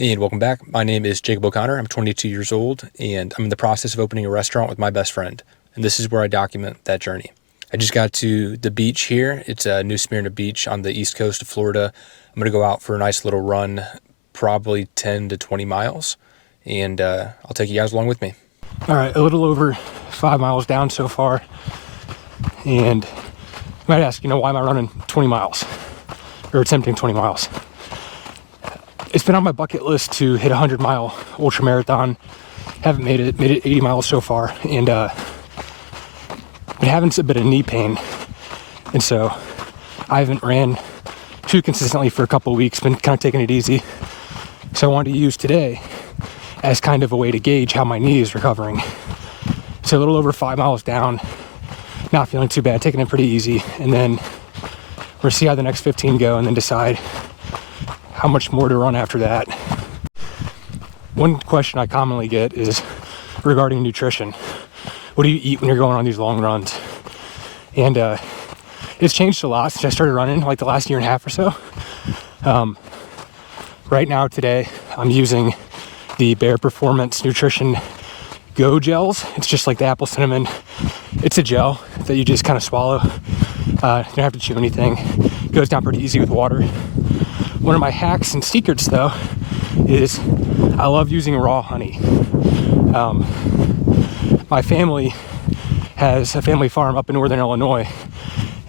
And welcome back. My name is Jacob O'Connor. I'm 22 years old, and I'm in the process of opening a restaurant with my best friend. And this is where I document that journey. I just got to the beach here. It's New Smyrna Beach on the east coast of Florida. I'm going to go out for a nice little run, probably 10 to 20 miles, and I'll take you guys along with me. All right, a little over 5 miles down so far. And you might ask, why am I running 20 miles or attempting 20 miles? It's been on my bucket list to hit a 100-mile ultra marathon. Haven't made it 80 miles so far, and been having a bit of knee pain, and so I haven't ran too consistently for a couple of weeks. Been kind of taking it easy, so I wanted to use today as kind of a way to gauge how my knee is recovering. So a little over 5 miles down, not feeling too bad, taking it pretty easy, and then we're gonna see how the next 15 go, and then decide how much more to run after that. One question I commonly get is regarding nutrition. What do you eat when you're going on these long runs? And it's changed a lot since I started running, like the last year and a half or so. Right now, today, I'm using the Bare Performance Nutrition Go gels. It's just like the apple cinnamon. It's a gel that you just kind of swallow. You don't have to chew anything. It goes down pretty easy with water. One of my hacks and secrets, though, is I love using raw honey. My family has a family farm up in northern Illinois,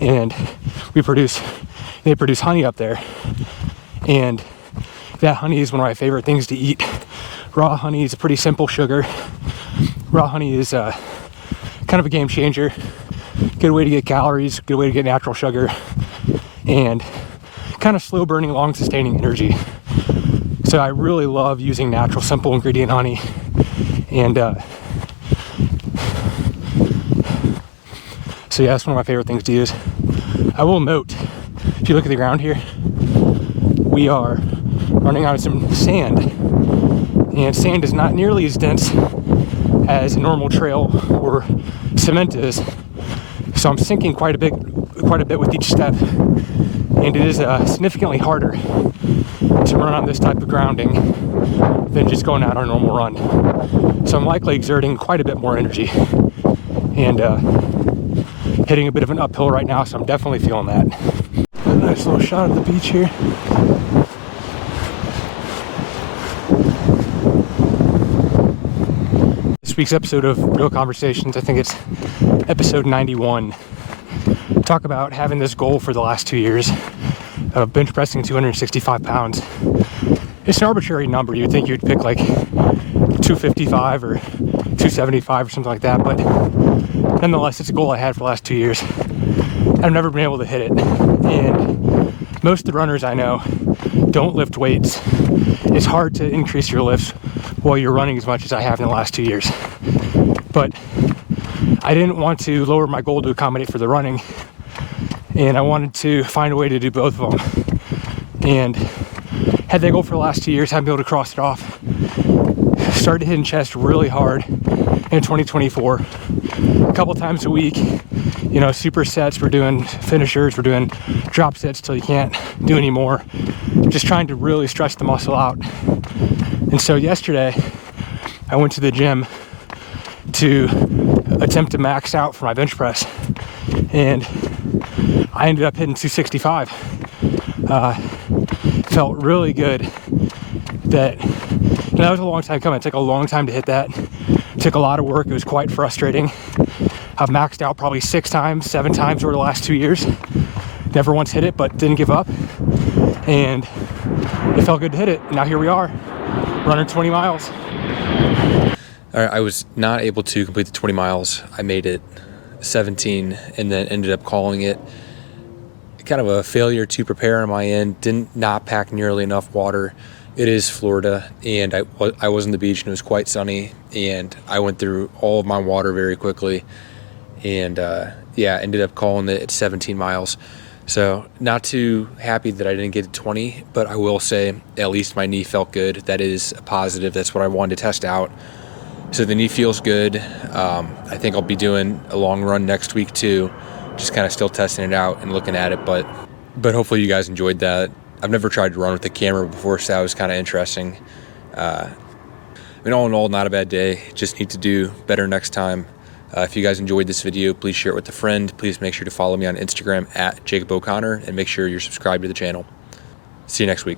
and they produce honey up there. And that honey is one of my favorite things to eat. Raw honey is a pretty simple sugar. Raw honey is kind of a game changer. Good way to get calories, good way to get natural sugar, and kind of slow burning, long sustaining energy. So I really love using natural, simple ingredient honey. And so yeah, that's one of my favorite things to use. I will note, if you look at the ground here, we are running on some sand, and sand is not nearly as dense as a normal trail or cement is. So I'm sinking quite a bit with each step, and it is significantly harder to run on this type of grounding than just going out on a normal run. So I'm likely exerting quite a bit more energy and hitting a bit of an uphill right now, so I'm definitely feeling that. A nice little shot of the beach here. This week's episode of Real Conversations, I think it's episode 91. Talk about having this goal for the last 2 years of bench pressing 265 pounds. It's an arbitrary number. You'd think you'd pick like 255 or 275 or something like that, but nonetheless, it's a goal I had for the last 2 years. I've never been able to hit it, and most of the runners I know don't lift weights. It's hard to increase your lifts while you're running as much as I have in the last 2 years. But I didn't want to lower my goal to accommodate for the running, and I wanted to find a way to do both of them. And had that goal for the last 2 years, haven't been able to cross it off. Started hitting chest really hard in 2024, a couple times a week. Supersets, we're doing finishers, we're doing drop sets till you can't do anymore. Just trying to really stretch the muscle out. And so yesterday, I went to the gym to attempt to max out for my bench press, and I ended up hitting 265. Felt really good. That was a long time coming. It took a long time to hit that. It took a lot of work. It was quite frustrating. I've maxed out probably 6 times, 7 times over the last 2 years. Never once hit it, but didn't give up. And it felt good to hit it. Now here we are, running 20 miles. All right, I was not able to complete the 20 miles. I made it 17 and then ended up calling it kind of a failure to prepare on my end. Did not pack nearly enough water. It is Florida, and I was on the beach, and it was quite sunny, and I went through all of my water very quickly, and ended up calling it at 17 miles. So not too happy that I didn't get to 20, but I will say at least my knee felt good. That is a positive. That's what I wanted to test out. So the knee feels good. I think I'll be doing a long run next week too, just kind of still testing it out and looking at it, but hopefully you guys enjoyed that. I've never tried to run with the camera before, so that was kind of interesting. I mean, all in all, not a bad day. Just need to do better next time. If you guys enjoyed this video, please share it with a friend. Please make sure to follow me on Instagram at Jacob O'Connor, and make sure you're subscribed to the channel. See you next week.